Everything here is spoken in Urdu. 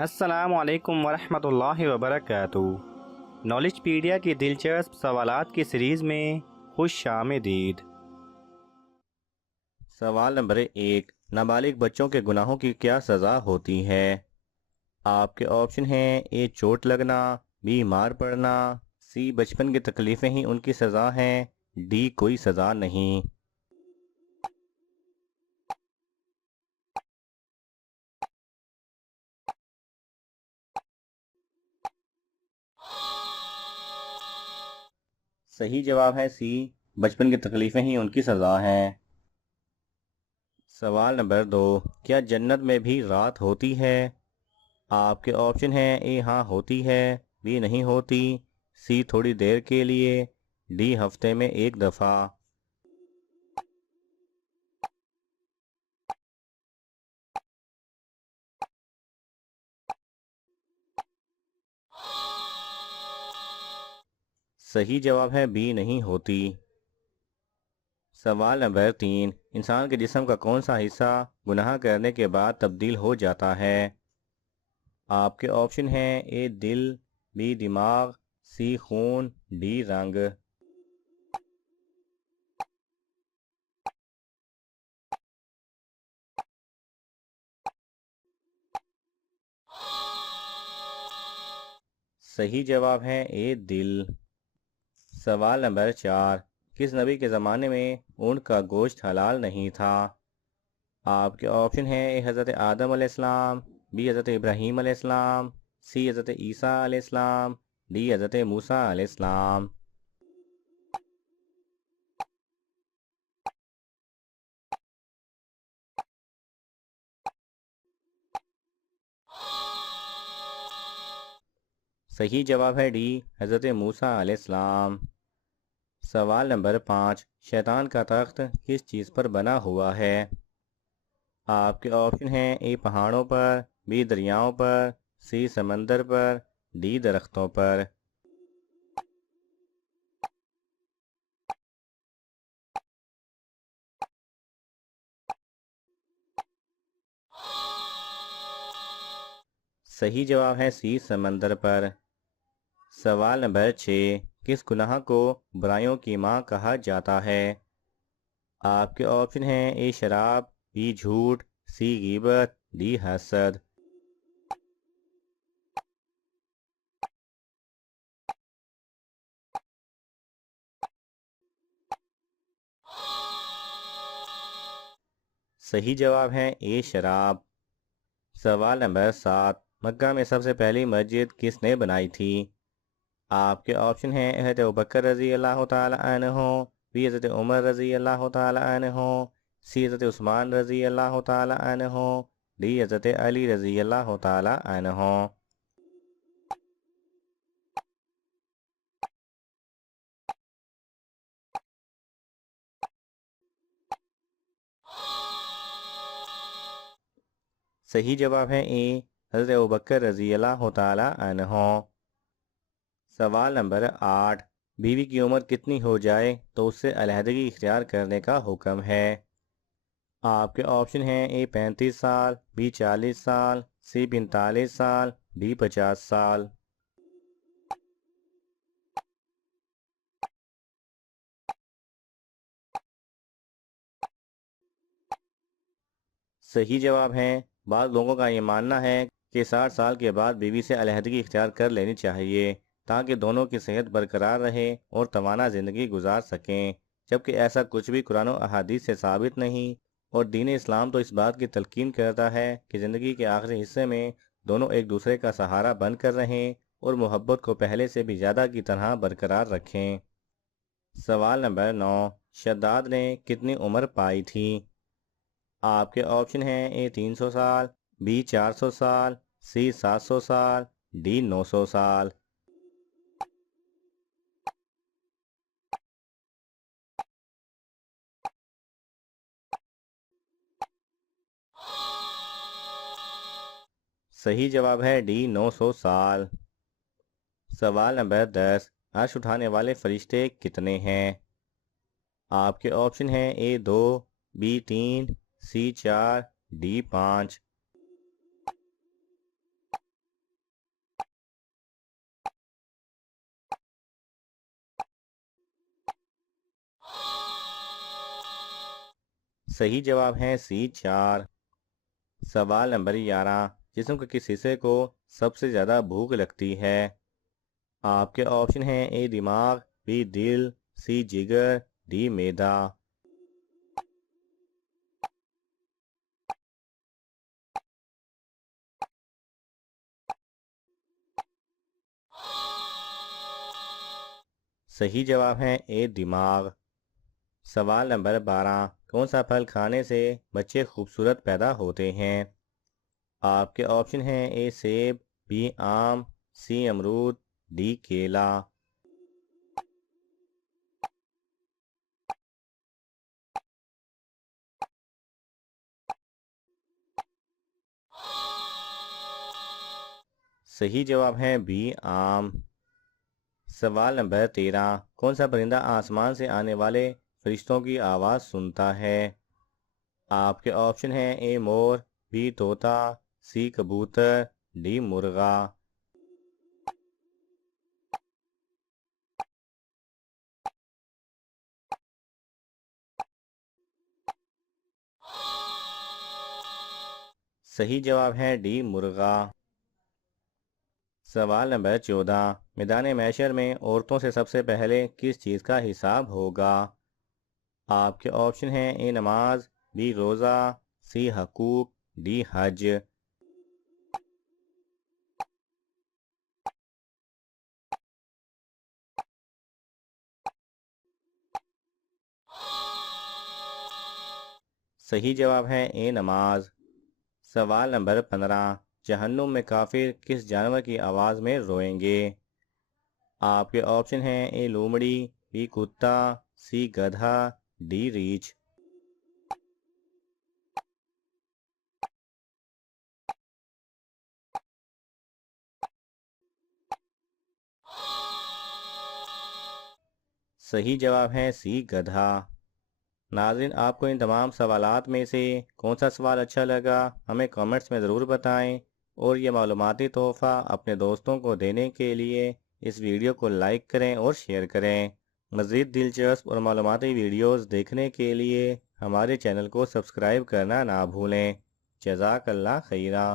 السلام علیکم ورحمۃ اللہ وبرکاتہ۔ نالج پیڈیا کی دلچسپ سوالات کی سیریز میں خوش آمدید۔ سوال نمبر 1، نابالغ بچوں کے گناہوں کی کیا سزا ہوتی ہے؟ آپ کے آپشن ہیں: اے چوٹ لگنا، بی مار پڑنا، سی بچپن کی تکلیفیں ہی ان کی سزا ہیں، ڈی کوئی سزا نہیں۔ صحیح جواب ہے سی، بچپن کی تکلیفیں ہی ان کی سزا ہیں۔ سوال نمبر 2، کیا جنت میں بھی رات ہوتی ہے؟ آپ کے آپشن ہیں: اے ہاں ہوتی ہے، بی نہیں ہوتی، سی تھوڑی دیر کے لیے، ڈی ہفتے میں ایک دفعہ۔ صحیح جواب ہے بی نہیں ہوتی۔ سوال نمبر 3، انسان کے جسم کا کون سا حصہ گناہ کرنے کے بعد تبدیل ہو جاتا ہے؟ آپ کے آپشن ہیں: اے دل، بی دماغ، سی خون، ڈی رنگ۔ صحیح جواب ہے اے دل۔ سوال نمبر 4، کس نبی کے زمانے میں اونٹ کا گوشت حلال نہیں تھا؟ آپ کے آپشن ہیں: اے حضرت آدم علیہ السلام، بی حضرت ابراہیم علیہ السلام، سی حضرت عیسیٰ علیہ السلام، ڈی حضرت موسیٰ علیہ السلام۔ صحیح جواب ہے ڈی، حضرت موسیٰ علیہ السلام۔ سوال نمبر 5، شیطان کا تخت کس چیز پر بنا ہوا ہے؟ آپ کے آپشن ہیں: اے پہاڑوں پر، بی دریاؤں پر، سی سمندر پر، ڈی درختوں پر۔ صحیح جواب ہے سی سمندر پر۔ سوال نمبر 6، کس گناہ کو برائیوں کی ماں کہا جاتا ہے؟ آپ کے آپشن ہیں: اے شراب، بی جھوٹ، سی غیبت، ڈی حسد۔ صحیح جواب ہے اے شراب۔ سوال نمبر 7، مکہ میں سب سے پہلی مسجد کس نے بنائی تھی؟ آپ کے آپشن ہیں: حضرت ابوبکر رضی اللہ تعالی عنہ، بی حضرت عمر رضی اللہ تعالی عنہ، سی حضرت عثمان رضی اللہ تعالی عنہ، ڈی حضرت علی رضی اللہ تعالی عنہ۔ صحیح جواب ہے اے، حضرت ابوبکر رضی اللہ تعالی عنہ۔ سوال نمبر 8، بیوی کی عمر کتنی ہو جائے تو اس سے علیحدگی اختیار کرنے کا حکم ہے؟ آپ کے آپشن ہیں: اے 35 سال، بی 40 سال، سی 45 سال، ڈی 50 سال۔ صحیح جواب ہے، بعض لوگوں کا یہ ماننا ہے کہ 60 سال کے بعد بیوی سے علیحدگی اختیار کر لینی چاہیے تاکہ دونوں کی صحت برقرار رہے اور توانا زندگی گزار سکیں، جبکہ ایسا کچھ بھی قرآن و احادیث سے ثابت نہیں، اور دین اسلام تو اس بات کی تلقین کرتا ہے کہ زندگی کے آخری حصے میں دونوں ایک دوسرے کا سہارا بن کر رہیں اور محبت کو پہلے سے بھی زیادہ کی طرح برقرار رکھیں۔ سوال نمبر 9، شداد نے کتنی عمر پائی تھی؟ آپ کے آپشن ہیں: اے 300 سال، بی 400 سال، سی 700 سال، ڈی 900 سال۔ صحیح جواب ہے ڈی 900 سال۔ سوال نمبر 10، عرش اٹھانے والے فرشتے کتنے ہیں؟ آپ کے آپشن ہیں: اے 2، بی 3، سی 4، ڈی 5۔ صحیح جواب ہے سی 4۔ سوال نمبر 11، جسم کے کس حصے کو سب سے زیادہ بھوک لگتی ہے؟ آپ کے آپشن ہیں اے دماغ، بی دل، سی جگر، ڈی معدہ۔ صحیح جواب ہے اے دماغ۔ سوال نمبر 12، کون سا پھل کھانے سے بچے خوبصورت پیدا ہوتے ہیں؟ آپ کے آپشن ہیں اے سیب، بی آم، سی امرود، ڈی کیلا۔ صحیح جواب ہے بی آم۔ سوال نمبر 13، کون سا پرندہ آسمان سے آنے والے فرشتوں کی آواز سنتا ہے؟ آپ کے آپشن ہیں اے مور، بی طوطا، سی کبوتر، ڈی مرغا۔ صحیح جواب ہے ڈی مرغا۔ سوال نمبر 14، میدان محشر میں عورتوں سے سب سے پہلے کس چیز کا حساب ہوگا؟ آپ کے آپشن ہیں اے نماز، بی روزہ، سی حقوق، ڈی حج۔ صحیح جواب ہے اے نماز۔ سوال نمبر 15، جہنم میں کافر کس جانور کی آواز میں روئیں گے؟ آپ کے آپشن ہیں اے لومڑی، بی کتا، سی گدھا، ڈی ریچھ۔ صحیح جواب ہے سی گدھا۔ ناظرین، آپ کو ان تمام سوالات میں سے کون سا سوال اچھا لگا ہمیں کامنٹس میں ضرور بتائیں، اور یہ معلوماتی تحفہ اپنے دوستوں کو دینے کے لیے اس ویڈیو کو لائک کریں اور شیئر کریں۔ مزید دلچسپ اور معلوماتی ویڈیوز دیکھنے کے لیے ہمارے چینل کو سبسکرائب کرنا نہ بھولیں۔ جزاک اللہ خیرہ۔